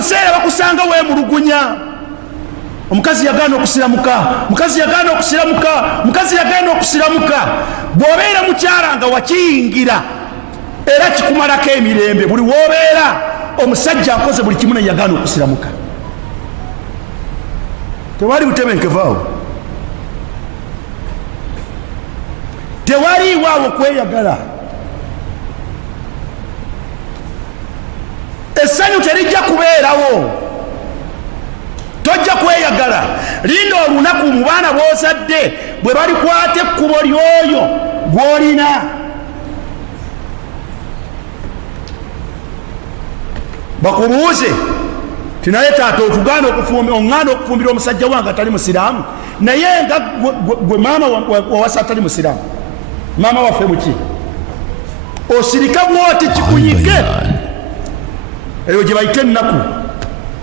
mukaseera bakusanga weemulugunya. Omukazi yagaana okusiramuka, mukazi yagaana okusiramuka, mukazi yagaana okusiramuka. Bw'obeera mukyala nga wakiyingira era kikumalako emirembe, buli w'obeera omusajja akoze buli kimu naye yagaana okusiramuka. Tewali butebenkevu awo, tewaliiwo awo kweyagala. Essanyu terijja kubeerawo, tojja kweyagala. Linda olunaku mu baana b'ozadde bwe balikwata ekkubo ly'oyo gw'olina. Bakubuuze tinaye taata otugaana oŋŋaana okufumbira omusajja wange atali musiraamu, naye nga gwe maama wawasa atali musiraamu, maama waffe muki? Osirika bwoti kikunyike. Eyo gye bayita ennaku.